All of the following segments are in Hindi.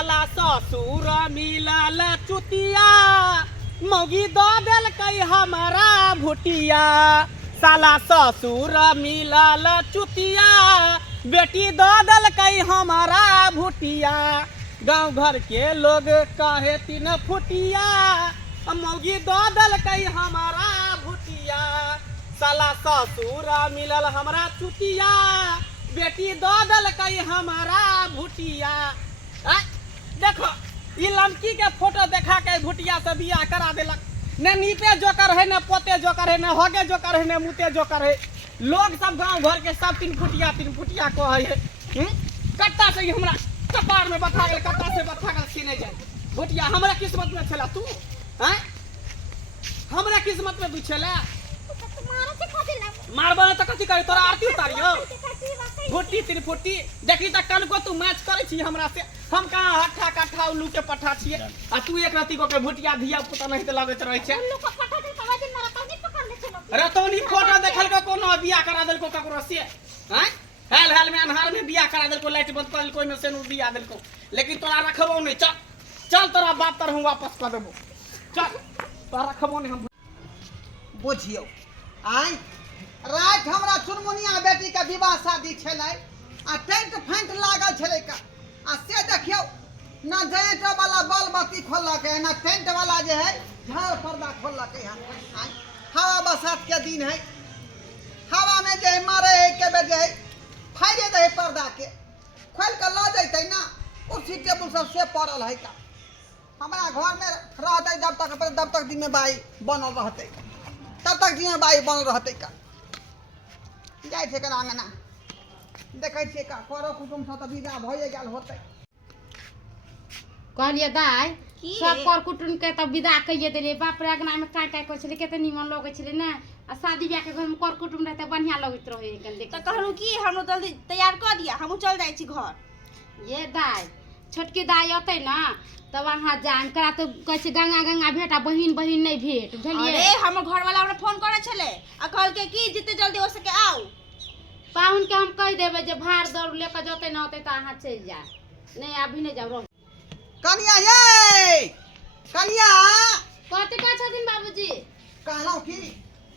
साला ससुर मिलल चुतिया मौगी दो दिल कई हमारा भुटिया साला ससुर मिलल चुतिया बेटी दो दिल कई हमारा भुटिया गांव घर के लोग कहे 3 फुटिया मौगी दो दिल कई हमारा भुटिया साला ससुर मिलल हमारा चुतिया बेटी दो दिल कई हमारा भुटिया। देखो ये लड़की के फोटो देखा के भुटिया से बियाह करा देलक न नीपे जोकर है न पोते जोकर है न होगे जोकर है न मुते जोकर है। लोग सब गांव घर के सब 3 फुटिया को है कट्टा से ही हमरा कपार में बथा गेल कट्टा से बथा गेल सीने जाए भुटिया हमरा किस्मत में छला तू हैं हमरा किस्मत में तू छला मारबा त कथि करे तोरा आरती उतारियो भुट्टी 3 फुट्टी देखी त कन को तू मैच करे छी हमरा से हम कहां हट्ठा कट्ठा उल्लू के पट्ठा छिए आ तू एक रति को के भुटिया धिया पुता नहीं त लगत रहे छे उल्लू को पट्ठा के समझ में रतौनी पकड़ ले चलो रतौनी फोटो देखल को कोनो बियाह करा देल को ककरो से हैं हेल में अन्हार में बियाह करा देल को लाइट बंद कर कोई में से नु बियाह देल को लेकिन तोरा रखबो नहीं चल तोरा बाप तर हम वापस कर देबो चल तोरा रखबो नहीं हम बुझियो आई रात हमरा चुनमुनिया बेटी के विवाह शादी छलै आ टेंट फेंट लागल छलै का आ से देखियो ना जेंट वाला बल बत्ती खोलक है ना टेंट वाला जे है झाड़ पर्दा खोलक है आई हवा बरसात के दिन है हवा में जे मारे है के बजे है फायदे दे पर्दा के खोल के ल जैते ना कुर्सी टेबुल सब से पड़ल है का हमरा घर में रहते जब तक दिन में बाई बनल रहते तब तक दिन में बाई बनल रहते का जाय छे कना अंगना देखै छे का करो कुटुम सब त विदा भइए गेल होतै कहलिए दाई सब कर कुटुम के त विदा कइए देले बाप रे अंगना में काय कोइ छले केते निमन लगै छले ना आ शादी ब्याह के घर में कर कुटुम रहते बढ़िया लगैत रहे कन देख त कहलु की हमरो जल्दी तैयार कर दिया हमहु चल जाय छी घर। ये दाई छोटकी दाई अतै ना त वहां जान करा तो कहै छै गंगा भेटा बहिन नहीं भेट बुझलिए। अरे हमर घर वाला हमरा फोन करे छले आ कहल के की जिते जल्दी हो सके आओ पाहुन के हम कह देबे जे भार दौड़ लेके जते न होते त अहाँ चल जा नहीं अभी नहीं जाओ कनिया ये कनिया कथि कहै छथिन बाबूजी कहलौ की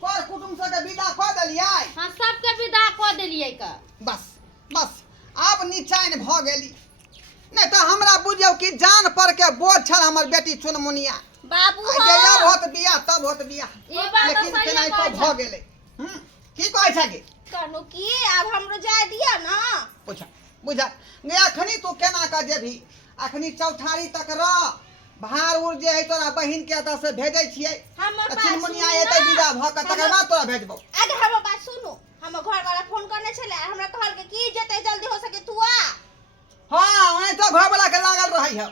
कर कुटुम सब के विदा क देलियै हां सबके विदा क देलियै का बस अब निचाइन भ गेली नहीं तो हमरा बुझियो कि जान पर के बोझ छल हमर बेटी चुनमुनिया बाबू जे अब होत बियाह तब होत बियाह ई बात लेकिन सही केनाइ तो है भ गेलै की कहै छै गे कहनु की अब हमरो जाय दिया ना बुझा ने अखनी तू केना का जेभी अखनी चौठारी तक रह भार उड़ जे है तोरा बहिन के एतऽ से भेजै छियै हमर चुनमुनिया एतै विदा भ के तकर बाद तोरा भेजबो। अरे हमर बात सुनु हमर घर वाला फोन करने छले हमरा कहल के की जते जल्दी हो सके तू आ हां ओने तो घर वाला के लागल रहै है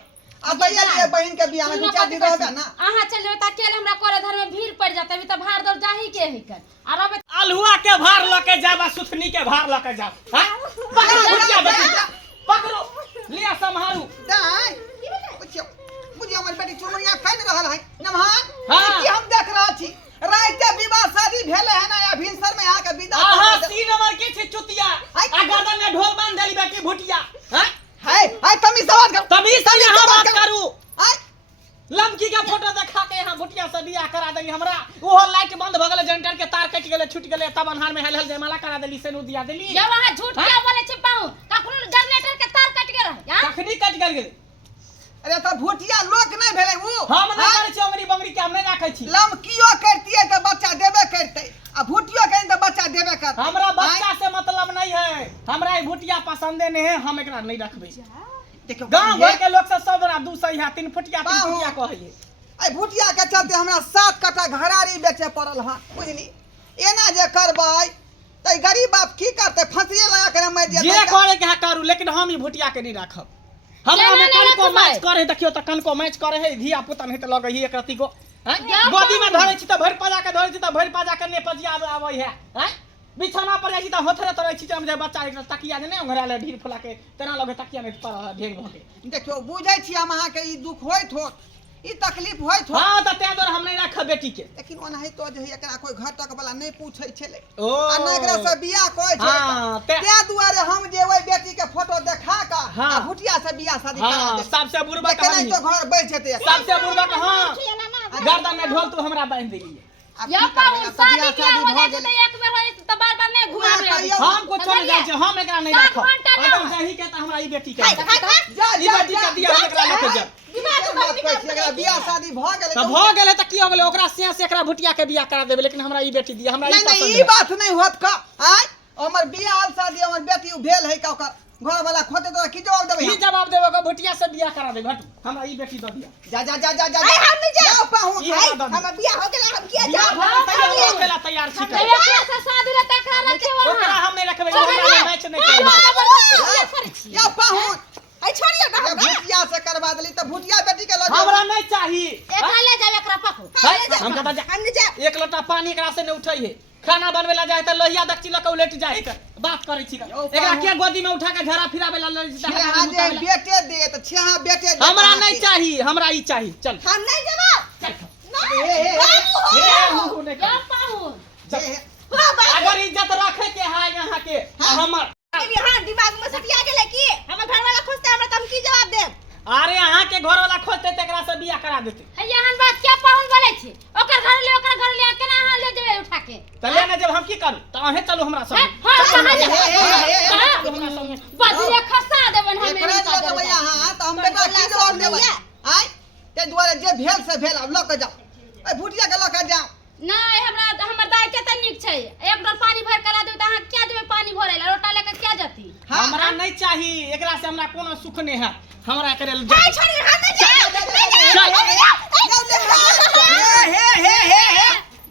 अब ये बहिन के बियाह में 2-4 दिन रहबे ना अहाँ चल जेबै त अकेले हमरा करे धर में भीड़ पड़ जाते अभी त भार दौड़ जाही के है कर और अब अलहुआ के भार लके जाबा सुथनी के भार लके जा हां पकड़ो भुटिया बेटी पकड़ो लिया संभारू दाई बुझियो हमर बेटी चुनमुनिया खैन रहल है नमहान हाँ। की हम देख रहल छी रात विवाह शादी भेले है ना या भिनसर में आके विदा आहा 3 नंबर के छे चुतिया आ गर्दन में ढोल बांध देली बेटी भुटिया हैं हाय तमीज से बात कर तमीज से यहां बात करू हाय लड़की के फोटो देखा के यहां भुटिया से बियाह करा देली हमरा ओहो लाइट बंद भ गेले जनरेटर के तार कट गेले छूट गेले तब अन्हार में हेल जयमाला करा देली सेनु दिया देली जब वहां झूठ क्या बोले छै पाऊ कखनो जनरेटर के तार कट गेल है कखनी कट गेल अरे त भुटिया लोक नहीं भेले उ हम नहीं करे छी अंगरी बंगरी के हम नहीं राखै छी लमकियो करतिए त बच्चा देबे करते आ भुटियो कहीं त बच्चा देबे कर हमरा बच्चा से मतलब नहीं है हमरा ई भुटिया पसंदे नहीं है हम एकरा नहीं रखबे देखो गांव भर के लोग सब ना 200 या 3 फुटिया कहलिए ए भुटिया के चलते हमरा 7 कट्ठा घरारी बेचे पड़ल हां बुझली एना जे करबै त गरीब बाप की करते फंसिए लगा के मर जे करे के करू लेकिन हम ई भुटिया के नहीं रखब हमरा में कन को मैच करे देखियो त कन को मैच करे है धिया पुता नहीं त लगे ही एक रति को हैं गोदी में धरे छी त भर पाजा के धरे छी त भर पाजा के ने पजिया आबै है हैं बिछाना पर जाइ छी त होथरे तोरे छी हम जे बच्चा एक तकिया ने ओंघरा ले ढीर फुला के तेना लगे तकिया में पर ढेर भके देखियो बुझै छी हम अहाँ के ई दुख होइत होत ई तकलीफ होय छो हाँ तो तें द्वारा हम नहीं रख बेटी के लेकिन ओनाही तो जे एकरा कोई घर तक वाला नहीं पूछै छले ओ आ न एकरा से बियाह कोइ छले हाँ, ते दुआरे हम जे ओइ बेटी के फोटो देखा का हाँ। आ भुटिया से बियाह शादी करा हाँ दे सबसे बुरबा केना तो घर बैठ जेते सबसे बुरबा हाँ गर्दन में ढोल तू हमरा बांध देली या पाहुन शादी बियाह हो जाए त एक बेर होई त बार-बार नहीं घुमाबे हम को छोड़ जाए छै हम एकरा नहीं रखब एकदम सही कहता हमरा ई बेटी के ई बेटी के दिया हम एकरा लेके जा बियाह शादी भ गेलै त भ गेलै त की हो गेलै ओकरा से एकरा भुटिया के बियाह करा देबे लेकिन हमरा ई बेटी दिया हमरा ई नहीं पसंद नहीं है ई बात नहीं होत का आय हमर बियाह शादी हमर बेटी भेल है का ओकर घर वाला खोते तो की जवाब देबे ई जवाब देबे को भुटिया से बियाह करा दे घट हमरा ई बेटी द दिया जा जा जा जा जा आई हम नहीं जाओ पाहु ई हमरा द हमर बियाह हो गेला हम किया बियाह जाओ तैयार हो गेला तैयार छी त एक से शादी रे तकरा रखे ओकरा हम नहीं रखबे हमरा मैच नहीं करबे या पाहु आई छोड़ियो ना ये भुटिया से करवा देली त भुटिया बेटी के ल हमरा नहीं चाहिए एकरा ले जाए एकरा पकड़ हम कहता जा हम नहीं जाओ एक लोटा पानी एकरा से नहीं उठै है खाना बनवे ला जाए त लोहिया दक्षी लक उलट जाए कर बात करे छी एकरा के गोदी में उठा के झरा फिरावे ला ले छेहा दे बेटे दे त छेहा बेटे दे हमरा नहीं चाहिए हमरा ई चाहिए चल हम नहीं जाओ या पाहुन अगर इज्जत रखे के है यहाँ के हमर हां दिमाग में सटिया गेले की हमर घर वाला खोजते हमरा त हम की जवाब देब अरे यहाँ के घर वाला खोजते त एकरा से बियाह करा देते है यहां बात क्या पाहुन बोले छी ओकर घर ले केना हां ले जेबे उठा के चलिए ना जब हम की करू त अहे चलू हमरा संग हां बदले खसा देबन हम एकरा लग भैया हां त हम बेटा की जवाब देबै आय ते दुआरे जे भेल से भेल अब ल के जाओ ए भुटिया के ल के जाओ नहीं हमरा हमर दाय के त निक छै एक डोल पानी भर करा देब त अहाँ क्या जेबे पानी भरे ला लोटा लेके क्या जाती हमरा नहीं चाहिए एकरा से हमरा कोनो सुख नहीं है हमरा करे ले आई छोड़ हम नहीं जाओ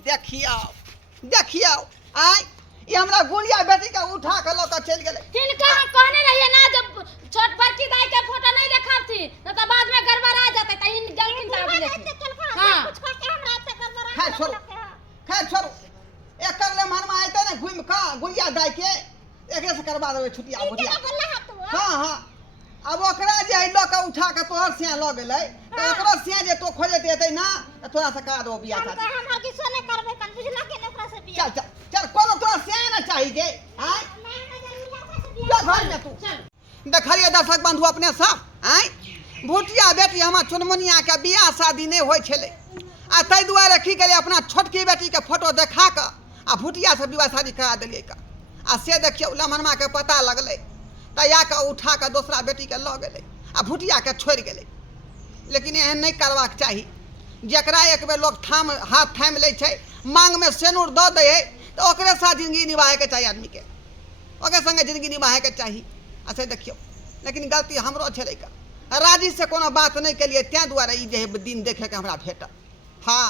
देखियो देखियो आय ये हमरा गुड़िया बेटी के उठा के ल के चल गेलै हिनका हम कहने रहिए ना जब छोट बड़की दाई के फोटो नहीं देखाब थी न त बाद में गड़बड़ा जाते त इन गलती दाब ले हां खैर छोड़ो एकर ले मन में आइते ने घूम का गुड़िया दाई के एकरे से करवा देबे छुटिया बुटिया हां हां अब ओकरा जे ल के उठा के तोहर सिया ल गेलै त ओकरा सिया जे तो खोजते हेतै ना त तोरा से करा दो बियाह शादी चल चल चल कोनो तोरा सिया ना चाहिए के आय जा घर में तू देखलिए दर्शक बंधु अपने सब आय भुटिया बेटी हमर चुनमुनिया के बियाह शादी नहीं होय छले आ तै दुआरे की गेलै अपना छोटकी बेटी के फोटो देखा के आ भुटिया से विवाह शादी करा देलिए का आ से देखियो लमनमा के पता लगलै त या के उठा के दूसरा बेटी के ल गेलै आ भुटिया के छोड़ गेलै लेकिन एहन नहीं करबाक चाही जेकरा एक बेर लोग हाथ थाम लै छै मांग में सेनुर द दै है तो ओकरे साथ जिंदगी निभाए के चाही आदमी के ओकरे संगे जिंदगी निभाए के चाही अच्छा देखियो लेकिन गलती हमरो छलै का राजी से कोनो बात नहीं केलिए तैं दुआरे ई जे दिन देखे के हमरा भेटल हाँ